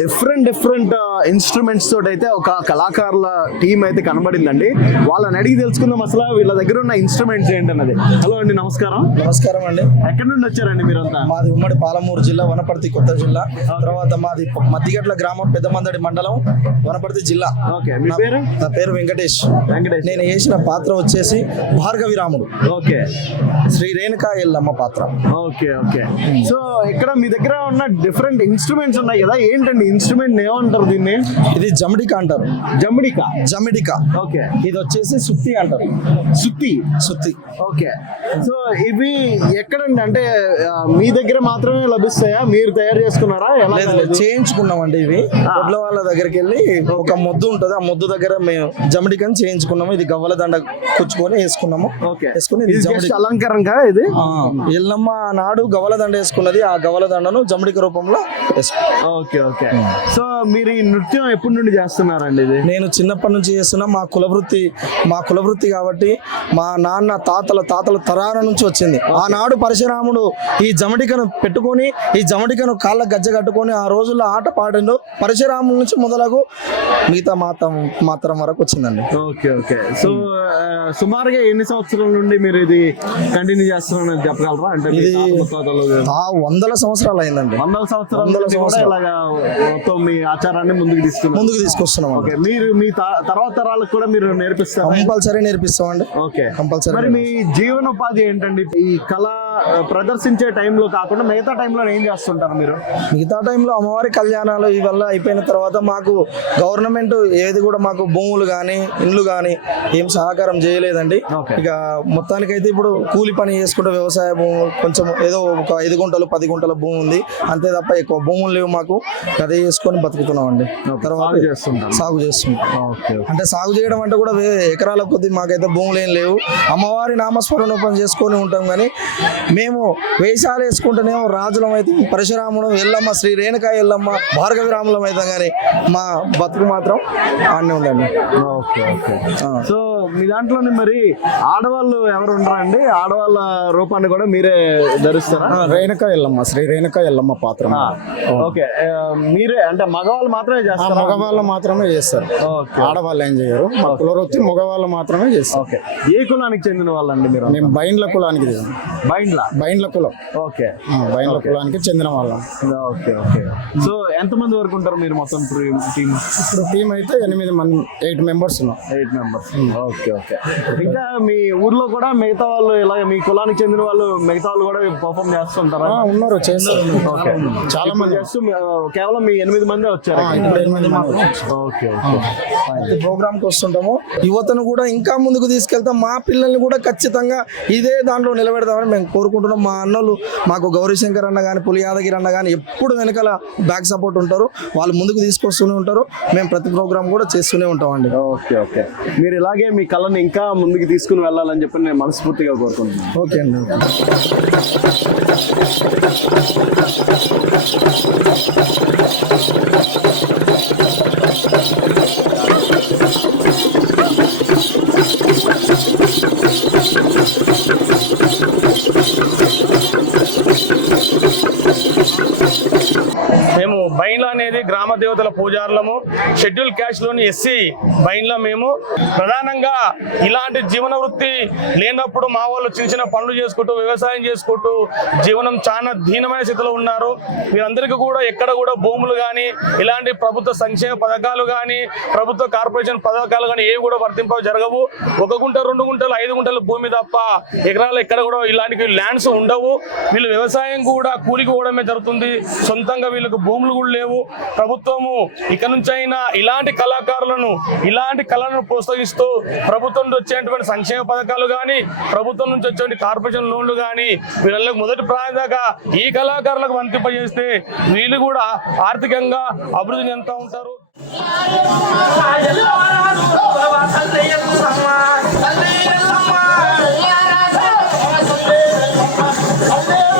Different instruments తోటి అయితే ఒక కళాకారుల టీం అయితే కనబడిందండి. వాళ్ళని అడిగి తెలుసుకుందాం అసలు వీళ్ళ దగ్గర ఉన్న ఇన్స్ట్రుమెంట్స్ ఏంటన్నది. హలో అండి, నమస్కారం. నమస్కారం అండి. ఎక్కడి నుండి వచ్చారండి మీరంతా? మాది ఉమ్మడి పాలమూరు జిల్లా, వనపర్తి కొత్త జిల్లా. తర్వాత మాది మద్దిగట్ల గ్రామం, పెద్దమందడి మండలం, వనపర్తి జిల్లా. ఓకే, మీ పేరు? నా పేరు వెంకటేష్. నేను వేసిన పాత్ర వచ్చేసి భార్గవి రాముడు. ఓకే, శ్రీ రేణుకా ఎల్లమ్మ పాత్ర. Okay okay. సో ఇక్కడ మీ దగ్గర ఉన్న డిఫరెంట్ ఇన్స్ట్రుమెంట్స్ ఉన్నాయి కదా, ఏంటండి ఇన్స్ట్రుమెంట్ ఏమంటారు దీన్ని? ఇది జమిడిక అంటారు. జమిడిక. ఓకే. ఇది వచ్చేసి సుత్తి అంటారు. సుత్తి. ఓకే. సో ఇవి ఎక్కడండి, అంటే మీ దగ్గర మాత్రమే లభిస్తాయా, మీరు తయారు చేసుకున్నారా? చేయించుకున్నామండి. ఇవి ఒడ్ల వాళ్ళ దగ్గరికి వెళ్ళి ఒక మొద్దు ఉంటది, ఆ మొద్దు దగ్గర మేము జమిడికని చేయించుకున్నాము. ఇది గవ్వల దండ కూర్చుకొని వేసుకున్నాము. అలంకరణగా ఇది ఎల్లమ్మ నాడు గవ్వల దండ వేసుకున్నది. ఆ గవ్వల దండను జమిడిక రూపంలో వేసుకున్నాం. Okay okay. సో మీరు ఈ నృత్యం ఎప్పటి నుండి చేస్తున్నారండి? ఇది నేను చిన్నప్పటి నుంచి చేస్తున్నా. మా కులవృత్తి కాబట్టి మా నాన్న తాతల తరాల నుంచి వచ్చింది. ఆనాడు పరశురాముడు ఈ జమడికను పెట్టుకొని, ఈ జమడికను కాళ్ళ గజ్జ కట్టుకొని ఆ రోజుల్లో ఆట పాడిండు. పరశురాముల నుంచి మొదలగు మిగతా మాత్రం వరకు వచ్చిందండి. Okay okay. సో సుమారుగా ఎన్ని సంవత్సరాల నుండి మీరు ఇది కంటిన్యూ చేస్తున్నారని చెప్పగలరా? అంటే ఇది 100 సంవత్సరాలు అయిందండి. 100 సంవత్సరాలు ఇలాగా మొత్తం మీ ఆచారాన్ని ముందుకు తీసుకొస్తున్నాం. ఓకే. మీరు మీ తర్వాత తరాలకు కూడా మీరు నేర్పిస్తారు? కంపల్సరీ నేర్పిస్తామండి. Okay, compulsory. మరి మీ జీవనోపాధి ఏంటండి? ఈ కళ ప్రదర్శించే టైంలో కాకుండా మిగతా టైంలో ఏం చేస్తుంటారు మీరు? మిగతా టైంలో అమ్మవారి కళ్యాణాలు ఇవల్ల అయిపోయిన తర్వాత మాకు గవర్నమెంట్ ఏది కూడా మాకు భూములు కానీ ఇండ్లు కానీ ఏం సహకారం చేయలేదండి. ఇక మొత్తానికైతే ఇప్పుడు కూలి పని చేసుకుంటే వ్యవసాయ భూమి కొంచెం ఏదో ఒక 5 గుంటలు 10 గుంటల భూమి ఉంది అంతే తప్ప ఎక్కువ భూములు లేవు మాకు. అదే చేసుకొని బతుకుతున్నాం అండి. తర్వాత సాగు చేస్తున్నాం. అంటే సాగు చేయడం అంటే కూడా ఎకరాల కొద్ది మాకైతే భూములు ఏం లేవు. అమ్మవారి నామస్మరణోపం చేసుకొని ఉంటాం. కానీ మేము వేషాలు వేసుకుంటేనేమో రాజులం అయితే, పరశురాముడు ఎల్లమ్మ, శ్రీ రేణుకా ఎల్లమ్మ, భార్గవి రాములం అయితే కానీ మా బతుకు మాత్రం ఆడనే ఉందండి. Okay okay. సో మీ దాంట్లోని మరి ఆడవాళ్ళు ఎవరు ఉండరండి? ఆడవాళ్ళ రూపాన్ని కూడా మీరే ధరిస్తారా? రేణుకా ఎల్లమ్మ, శ్రీ రేణుకా ఎల్లమ్మ పాత్ర. ఓకే. మీరే అంటే మగవాళ్ళు మాత్రమే చేస్తారు? మగవాళ్ళు మాత్రమే చేస్తారు, ఆడవాళ్ళు ఏం చేయరు. మా కులవృత్తి మగవాళ్ళు మాత్రమే చేస్తారు. ఓకే. ఏ కులానికి చెందిన వాళ్ళండి మీరు? మేము బైండ్ల కులానికి. బైండ్ల కులం. ఓకే. బైండ్ల కులానికి చెందిన వాళ్ళం. Okay okay. సో ఎంతమంది వరకు ఉంటారు మీరు మొత్తం టీం? ఇప్పుడు టీం అయితే 8 మెంబర్స్ ఉన్నాం. 8 మెంబర్స్. Okay okay. ఇంకా మీ ఊర్లో కూడా మిగతా వాళ్ళు ఇలాగ మీ కులానికి చెందిన వాళ్ళు మిగతా వాళ్ళు కూడా పర్ఫామ్ చేస్తుంటారా? ఉన్నారు, చేస్తారు. ఓకే. చాలా మంది చేస్తూ కేవలం మీ 8 మంది వచ్చారు? Okay okay. ప్రోగ్రామ్ కి వస్తుంటాము. యువతను కూడా ఇంకా ముందుకు తీసుకెళ్తాం. మా పిల్లల్ని కూడా ఖచ్చితంగా ఇదే దాంట్లో నిలబెడతామని మేము కోరుకుంటున్నాం. మా అన్నలు మాకు గౌరీశంకర్ అన్న కానీ, పులి యాదగిరి అన్న కానీ ఎప్పుడు వెనకాల బ్యాక్ సపోర్ట్ ఉంటారు. వాళ్ళు ముందుకు తీసుకొస్తూనే ఉంటారు. మేము ప్రతి ప్రోగ్రామ్ కూడా చేస్తూనే ఉంటామండి. Okay okay. మీరు ఇలాగే మీ కళను ఇంకా ముందుకు తీసుకుని వెళ్ళాలని చెప్పి నేను మనస్ఫూర్తిగా కోరుకుంటున్నాను. ఓకే అండి. మేము బైండ్ల అనేది గ్రామ దేవతల పూజారులము. షెడ్యూల్ క్యాస్ట్ లోని ఎస్సీ బైండ్ల మేము ప్రధానంగా ఇలాంటి జీవన వృత్తి లేనప్పుడు మా వాళ్ళు చిన్న చిన్న పనులు చేసుకుంటూ వ్యవసాయం చేసుకుంటూ జీవనం చాలా దీనమైన స్థితిలో ఉన్నారు. వీరందరికీ కూడా ఎక్కడ కూడా భూములు కానీ ఇలాంటి ప్రభుత్వ సంక్షేమ పథకాలు కానీ ప్రభుత్వ కార్పొరేషన్ పథకాలు కానీ ఏవి కూడా వర్తింప జరగవు. 1 గుంట 2 గుంటలు 5 గుంటల భూమి తప్ప ఎకరాలు ఎక్కడ కూడా ఇలాంటి ల్యాండ్స్ ఉండవు. వీళ్ళు వ్యవసాయం కూడా కూలికి పోవడమే జరుగుతుంది. సొంతంగా వీళ్ళకు భూములు కూడా లేవు. ప్రభుత్వము ఇక నుంచి అయినా ఇలాంటి కళాకారులను, ఇలాంటి కళలను ప్రోత్సహిస్తూ ప్రభుత్వం నుంచి వచ్చేటువంటి సంక్షేమ పథకాలు కానీ ప్రభుత్వం నుంచి వచ్చే కార్పొరేషన్ లోన్లు కానీ వీళ్ళకి మొదటి ప్రాధాన్యతగా ఈ కళాకారులకు వర్తింపజేస్తే వీళ్ళు కూడా ఆర్థికంగా అభివృద్ధి చెందుతూ ఉంటారు. Oh,